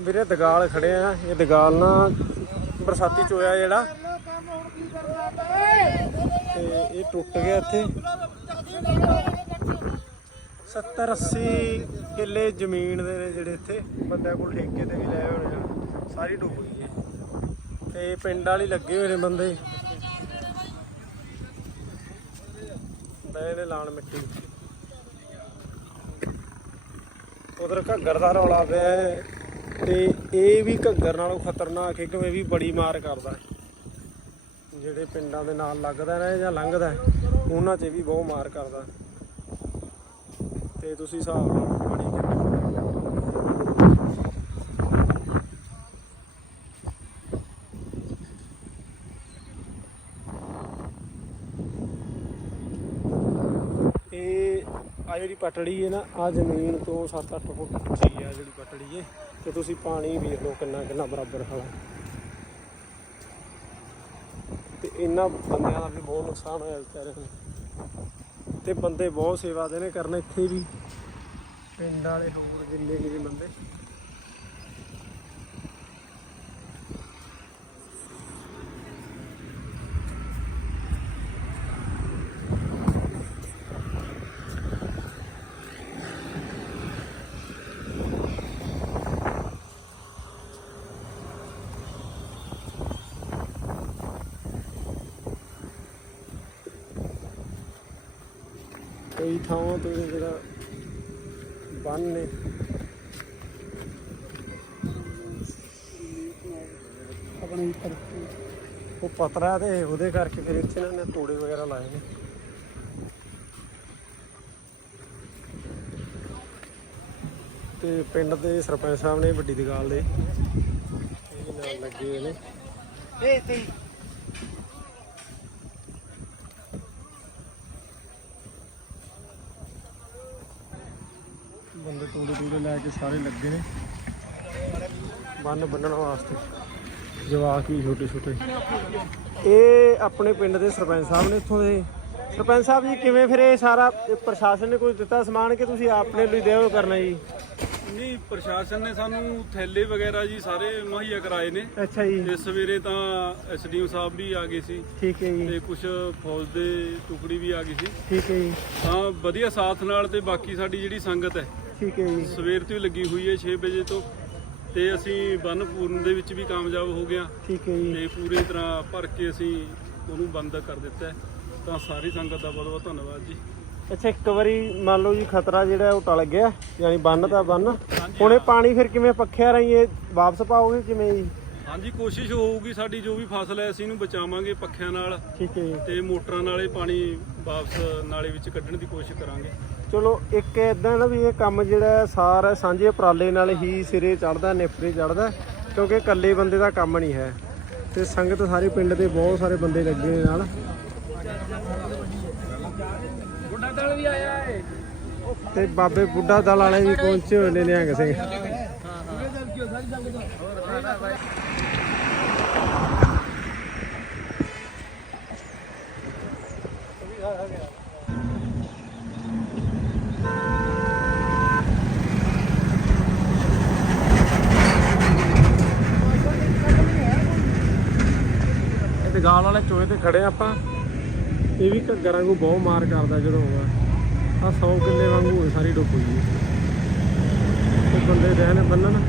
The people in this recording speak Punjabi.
ਵੀਰੇ ਦਗਾਲ ਖੜੇ ਆ, ਇਹ ਦਗਾਲ ਨਾ ਬਰਸਾਤੀ ਚੋਇਆ ਜਿਹੜਾ। ਤੇ ਇਹ ਟੁੱਟ ਗਿਆ ਇੱਥੇ। 70 80 ਕਿੱਲੇ ਜ਼ਮੀਨ ਦੇ ਨੇ ਜਿਹੜੇ ਇੱਥੇ, ਬੰਦਿਆਂ ਕੋਲ ਠੇਕੇ ਤੇ ਵੀ ਲਏ ਹੋਏ ਆ। ਸਾਰੀ ਡੁੱਬ ਗਈ ਹੈ। ਤੇ ਪਿੰਡ ਵਾਲੀ ਲੱਗੇ ਹੋਏ ਨੇ ਬੰਦੇ। ਦਏ ਲਾਣ ਮਿੱਟੀ। ਉਧਰ ਘੱਗਰ ਦਾ ਰੌਲਾ ਪਿਆ ਤੇ ਇਹ ਵੀ ਘੱਗਰ ਨਾਲੋਂ ਖਤਰਨਾਕ ਹੈ ਕਿਉਂਕਿ ਇਹ ਵੀ ਬੜੀ ਮਾਰ ਕਰਦਾ ਜਿਹੜੇ ਪਿੰਡਾਂ ਦੇ ਨਾਲ ਲੱਗਦਾ ਨਾ ਜਾਂ ਲੰਘਦਾ ਉਹਨਾਂ 'ਚ ਵੀ ਬਹੁਤ ਮਾਰ ਕਰਦਾ ਤੇ ਤੁਸੀਂ ਹਿਸਾਬ ਲਾਓ ਪਾਣੀ ਕਿੰਨਾ ਇਹ ਆ ਜਿਹੜੀ ਪਟੜੀ ਹੈ ਨਾ ਆ ਜ਼ਮੀਨ ਤੋਂ 7-8 ਫੁੱਟ ਉੱਚੀ ਆ ਜਿਹੜੀ ਪਟੜੀ ਹੈ। ਤੇ ਤੁਸੀਂ ਪਾਣੀ ਵੇਖ ਲਓ ਕਿੰਨਾ ਕਿੰਨਾ ਬਰਾਬਰ ਖੜਾ ਤੇ ਇਹਨਾਂ ਬੰਦਿਆਂ ਦਾ ਵੀ ਬਹੁਤ ਨੁਕਸਾਨ ਹੋਇਆ ਵਿਚਾਰਿਆਂ ਨੂੰ। ਤੇ ਬੰਦੇ ਬਹੁਤ ਸੇਵਾ ਦੇ ਨੇ ਕਰਨ ਇੱਥੇ ਵੀ। ਪਿੰਡ ਵਾਲੇ ਹੋਰ ਜਿੰਨੇ ਵੀ ਬੰਦੇ। ਕਈ ਥਾਵਾਂ ਤੇ ਜਿਹੜਾ ਬੰਨ ਨੇ। ਆਪਣੀ ਉਹ ਪਤਰਾ ਤੇ ਉਹਦੇ ਕਰਕੇ ਫਿਰ ਇੱਥੇ ਇਹਨਾਂ ਨੇ ਤੋੜੇ ਵਗੈਰਾ ਲਾਏ ਨੇ। ਤੇ ਪਿੰਡ ਦੇ ਸਰਪੰਚ ਸਾਹਿਬ ਨੇ ਵੱਡੀ ਦਗਾਲ ਦੇ। ਨਾਲ ਲੱਗੇ ਨੇ। ਇਹ ਤੇ ਬੰਦੇ ਤੋੜੇ ਤੋੜੇ ਲੈ ਕੇ ਸਾਰੇ ਲੱਗੇ ਨੇ। ਬੰਨ ਬੰਨਣ ਵਾਸਤੇ। ਜਵਾਕ ਵੀ ਛੋਟੇ ਛੋਟੇ। ਇਹ ਆਪਣੇ ਪਿੰਡ ਦੇ ਸਰਪੰਚ ਸਾਹਿਬ ਨੇ ਇੱਥੋਂ ਦੇ। ਸਰਪੰਚ ਸਾਹਿਬ ਜੀ ਕਿਵੇਂ ਫਿਰ ਇਹ ਸਾਰਾ ਪ੍ਰਸ਼ਾਸਨ ਨੇ ਕੋਈ ਦਿੱਤਾ ਸਮਾਨ ਕਿ ਤੁਸੀਂ ਆਪਣੇ ਲਈ ਦੇਵੋ ਕਰਨਾ ਜੀ? ਨਹੀਂ ਪ੍ਰਸ਼ਾਸਨ ਨੇ ਸਾਨੂੰ ਥੈਲੇ ਵਗੈਰਾ ਜੀ ਸਾਰੇ ਮੁਹੱਈਆ ਕਰਾਏ ਨੇ। ਅੱਛਾ ਜੀ। ਤੇ ਸਵੇਰੇ ਤਾਂ ਐਸਡੀਓ ਸਾਹਿਬ ਵੀ ਆ ਗਏ ਸੀ। ਠੀਕ ਹੈ ਜੀ। ਤੇ ਕੁਝ ਫੌਜ ਦੇ ਟੁਕੜੀ ਵੀ ਆ ਗਈ ਸੀ। ਠੀਕ ਹੈ ਜੀ। ਤਾਂ ਵਧੀਆ ਸਾਥ ਨਾਲ ਤੇ ਬਾਕੀ ਸਾਡੀ ਜਿਹੜੀ ਸੰਗਤ ਹੈ ਠੀਕ ਹੈ ਜੀ। ਸਵੇਰ ਤੋਂ ਹੀ ਲੱਗੀ ਹੋਈ ਹੈ 6 ਵਜੇ ਤੋਂ। ਤੇ ਅਸੀਂ ਬੰਨ ਪੂਰਨ ਦੇ ਵਿੱਚ ਵੀ ਕਾਮਯਾਬ ਹੋ ਹਾਂ। ਠੀਕ ਹੈ ਜੀ। ਤੇ ਪੂਰੀ ਤਰ੍ਹਾਂ ਭਰ ਕੇ ਅਸੀਂ ਉਹਨੂੰ ਬੰਦ ਕਰ ਦਿੱਤਾ ਹੈ। ਤਾਂ ਸਾਰੀ ਸੰਗਤ ਦਾ ਬਹੁਤ ਬਹੁਤ ਧੰਨਵਾਦ ਜੀ। ਅੱਛਾ ਇੱਕ ਵਾਰੀ ਮੰਨ ਲਓ ਜੀ ਖਤਰਾ ਜਿਹੜਾ ਉਹ ਟਲ ਗਿਆ ਯਾਨੀ ਬੰਨ ਤਾਂ ਬੰਨ। ਹੁਣ ਇਹ ਪਾਣੀ ਫਿਰ ਕਿਵੇਂ ਪੱਖਿਆ ਰਹੀ ਇਹ ਵਾਪਸ ਪਾਓਗੇ ਕਿਵੇਂ ਜੀ? ਹਾਂਜੀ ਕੋਸ਼ਿਸ਼ ਹੋਊਗੀ ਸਾਡੀ ਜੋ ਵੀ ਫਸਲ ਹੈ ਅਸੀਂ ਇਹਨੂੰ ਬਚਾਵਾਂਗੇ ਪੱਖਿਆਂ ਨਾਲ। ਠੀਕ ਹੈ ਜੀ। ਤੇ ਮੋਟਰਾਂ ਨਾਲੇ ਪਾਣੀ ਵਾਪਸ ਨਾਲੇ ਵਿੱਚ ਕੱਢਣ ਦੀ ਕੋਸ਼ਿਸ਼ ਕਰਾਂਗੇ। ਚਲੋ ਇੱਕ ਇਦਾਂ ਨਾ ਵੀ ਇਹ ਕੰਮ ਜਿਹੜਾ ਹੈ ਸਾਰਾ ਸਾਂਝੇ ਉਪਰਾਲੇ ਨਾਲ ਹੀ ਸਿਰੇ ਚੜਦਾ ਨਿਫਰੇ ਚੜਦਾ ਕਿਉਂਕਿ ਇਕੱਲੇ ਬੰਦੇ ਦਾ ਕੰਮ ਨਹੀਂ ਹੈ। ਤੇ ਸੰਗਤ ਸਾਰੇ ਪਿੰਡ ਦੇ ਬਹੁਤ ਸਾਰੇ ਬੰਦੇ ਲੱਗੇ ਨੇ ਨਾਲ। ਗੁੱਡਾ ਦਲ ਵੀ ਆਇਆ ਏ। ਤੇ ਬਾਬੇ ਬੁੱਢਾ ਦਲ ਵਾਲੇ ਵੀ ਪਹੁੰਚੇ ਹੋਏ ਨੇ ਨਿਹੰਗ ਸਿੰਘ। ਇਹ ਤੇ ਗਾਲ ਵਾਲੇ ਚੋਏ ਤੇ ਖੜੇ ਆਪਾਂ। ਇਹ ਵੀ ਘੱਗਰਾਂ ਨੂੰ ਬਹੁਤ ਮਾਰ ਕਰਦਾ ਜਦੋਂ ਹੋਗਾ ਆ 100 ਕਿੱਲੇ ਵਾਂਗੂ ਹੋਏ ਸਾਰੀ ਡੁੱਬ ਗਈ ਤੇ ਬੰਦੇ ਰਹਿਣ, ਬੰਨਣ।